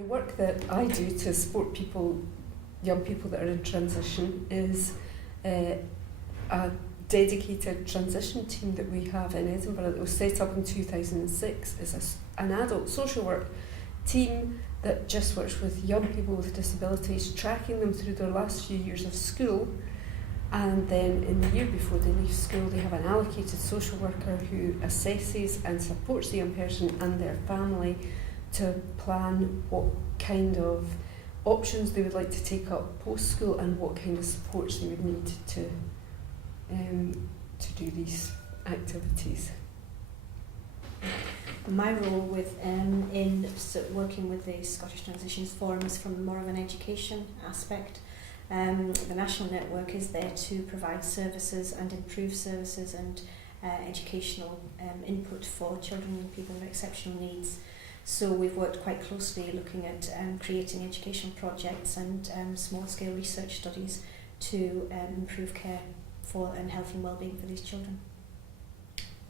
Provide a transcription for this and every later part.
The work that I do to support young people that are in transition is a dedicated transition team that we have in Edinburgh that was set up in 2006 as an adult social work team that just works with young people with disabilities, tracking them through their last few years of school, and then in the year before they leave school they have an allocated social worker who assesses and supports the young person and their family to plan what kind of options they would like to take up post-school and what kind of supports they would need to do these activities. My role in working with the Scottish Transitions Forum is from more of an education aspect. The national network is there to provide services and improve services and educational input for children and people with exceptional needs. So we've worked quite closely looking at creating educational projects and small-scale research studies to improve care for and health and well-being for these children.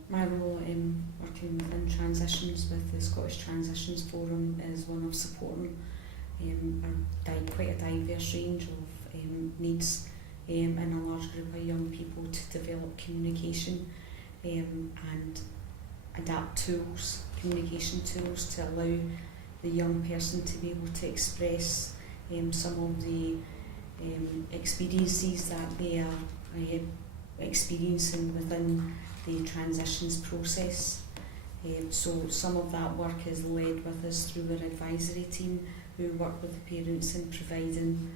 My role in working within transitions with the Scottish Transitions Forum is one of supporting quite a diverse range of needs in a large group of young people to develop communication and adapt communication tools to allow the young person to be able to express some of the experiences that they are experiencing within the transitions process. So some of that work is led with us through our advisory team who work with the parents in providing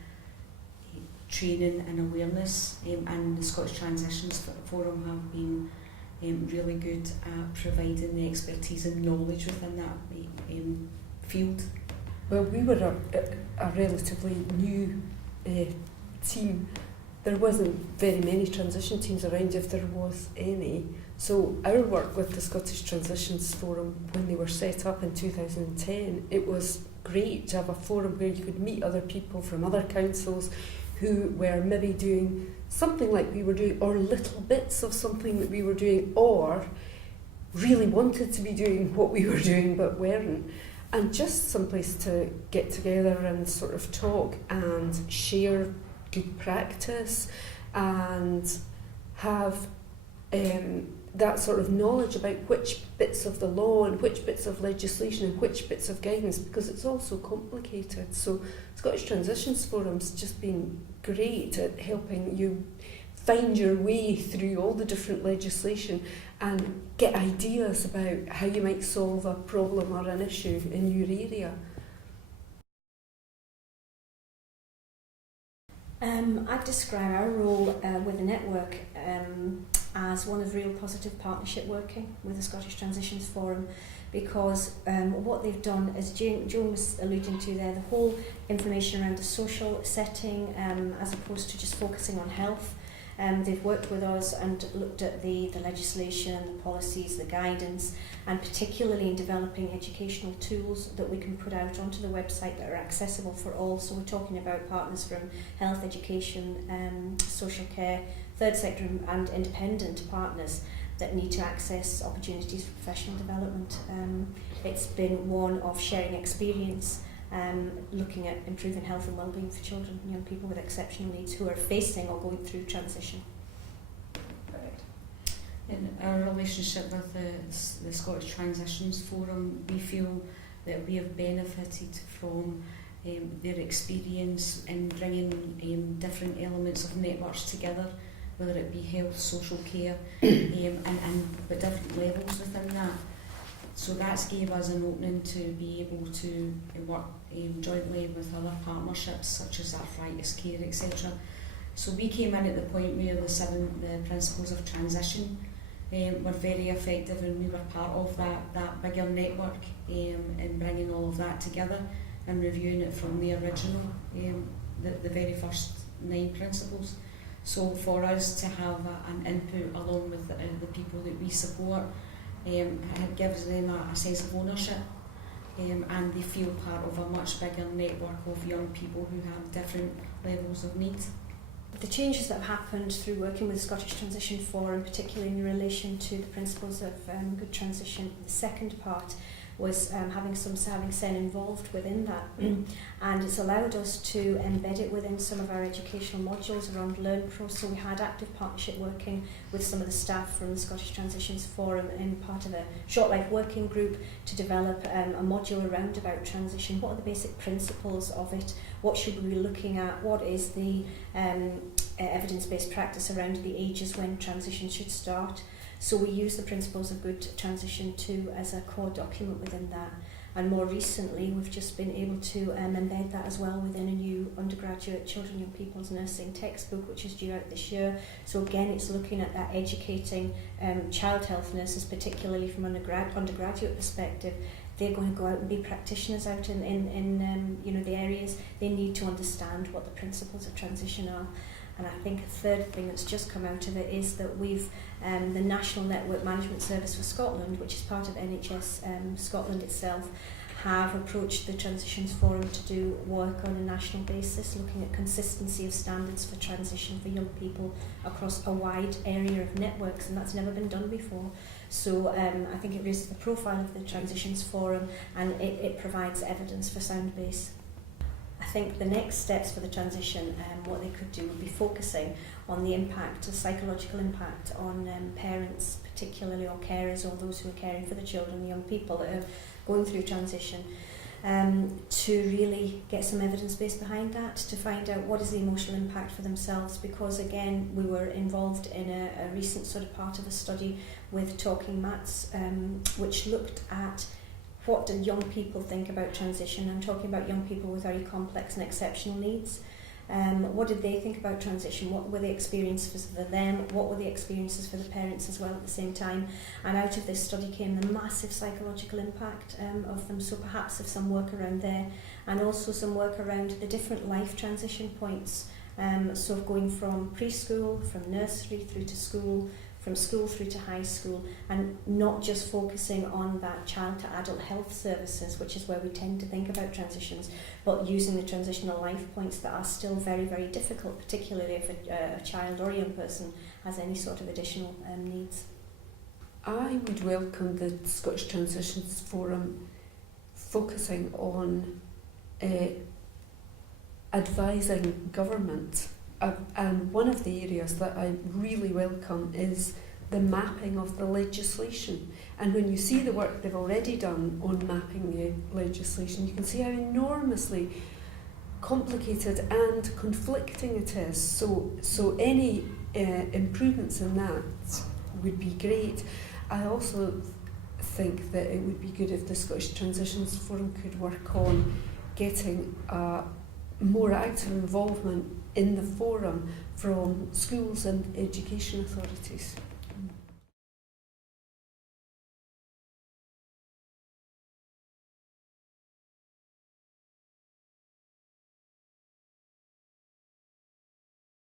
training and awareness, and the Scottish Transitions Forum have been really good at providing the expertise and knowledge within that field. Well, we were a relatively new team. There wasn't very many transition teams around, if there was any. So our work with the Scottish Transitions Forum, when they were set up in 2010, it was great to have a forum where you could meet other people from other councils who were maybe doing something like we were doing, or little bits of something that we were doing, or really wanted to be doing what we were doing but weren't. And just some place to get together and sort of talk and share good practice and have that sort of knowledge about which bits of the law and which bits of legislation and which bits of guidance, because it's all so complicated. So Scottish Transitions Forum's just been great at helping you find your way through all the different legislation and get ideas about how you might solve a problem or an issue in your area. I'd describe our role with the network as one of real positive partnership working with the Scottish Transitions Forum, because what they've done, as Joan was alluding to there, the whole information around the social setting as opposed to just focusing on health. They've worked with us and looked at the legislation, the policies, the guidance, and particularly in developing educational tools that we can put out onto the website that are accessible for all. So we're talking about partners from health, education, social care, third sector and independent partners that need to access opportunities for professional development. It's been one of sharing experience, looking at improving health and well-being for children and young people with exceptional needs who are facing or going through transition. In our relationship with the Scottish Transitions Forum, we feel that we have benefited from their experience in bringing different elements of networks together, whether it be health, social care, but different levels within that. So that's gave us an opening to be able to work jointly with other partnerships such as arthritis care, etc. So we came in at the point where the principles of transition were very effective, and we were part of that bigger network in bringing all of that together and reviewing it from the original, the very first 9 principles. So for us to have an input along with the people that we support, it gives them a sense of ownership, and they feel part of a much bigger network of young people who have different levels of need. The changes that have happened through working with the Scottish Transition Forum, particularly in relation to the principles of good transition, the second part, was having SEN involved within that. And it's allowed us to embed it within some of our educational modules around LearnPro. So we had active partnership working with some of the staff from the Scottish Transitions Forum in part of a short life working group to develop a module around about transition. What are the basic principles of it? What should we be looking at? What is the evidence-based practice around the ages when transition should start? So we use the principles of good transition as a core document within that. And more recently, we've just been able to embed that as well within a new undergraduate children, young people's nursing textbook, which is due out this year. So again, it's looking at that educating child health nurses, particularly from undergraduate perspective. They're going to go out and be practitioners out in the areas. They need to understand what the principles of transition are. And I think a third thing that's just come out of it is that we've the National Network Management Service for Scotland, which is part of NHS Scotland itself, have approached the Transitions Forum to do work on a national basis, looking at consistency of standards for transition for young people across a wide area of networks, and that's never been done before. So I think it raises the profile of the Transitions Forum, and it provides evidence for sound base. I think the next steps for the transition, what they could do would be focusing on the impact, the psychological impact on parents, particularly, or carers, or those who are caring for the children, the young people that are going through transition, to really get some evidence base behind that, to find out what is the emotional impact for themselves, because again, we were involved in a recent sort of part of a study with Talking Mats, which looked at what do young people think about transition. I'm talking about young people with very complex and exceptional needs. What did they think about transition? What were the experiences for them? What were the experiences for the parents as well at the same time? And out of this study came the massive psychological impact of them. So perhaps if some work around there, and also some work around the different life transition points. So going from preschool, from nursery through to school, from school through to high school, and not just focusing on that child to adult health services, which is where we tend to think about transitions, but using the transitional life points that are still very, very difficult, particularly if a child or a young person has any sort of additional needs. I would welcome the Scottish Transitions Forum focusing on advising government. And one of the areas that I really welcome is the mapping of the legislation. And when you see the work they've already done on mapping the legislation, you can see how enormously complicated and conflicting it is. So any improvements in that would be great. I also think that it would be good if the Scottish Transitions Forum could work on getting more active involvement in the forum from schools and education authorities.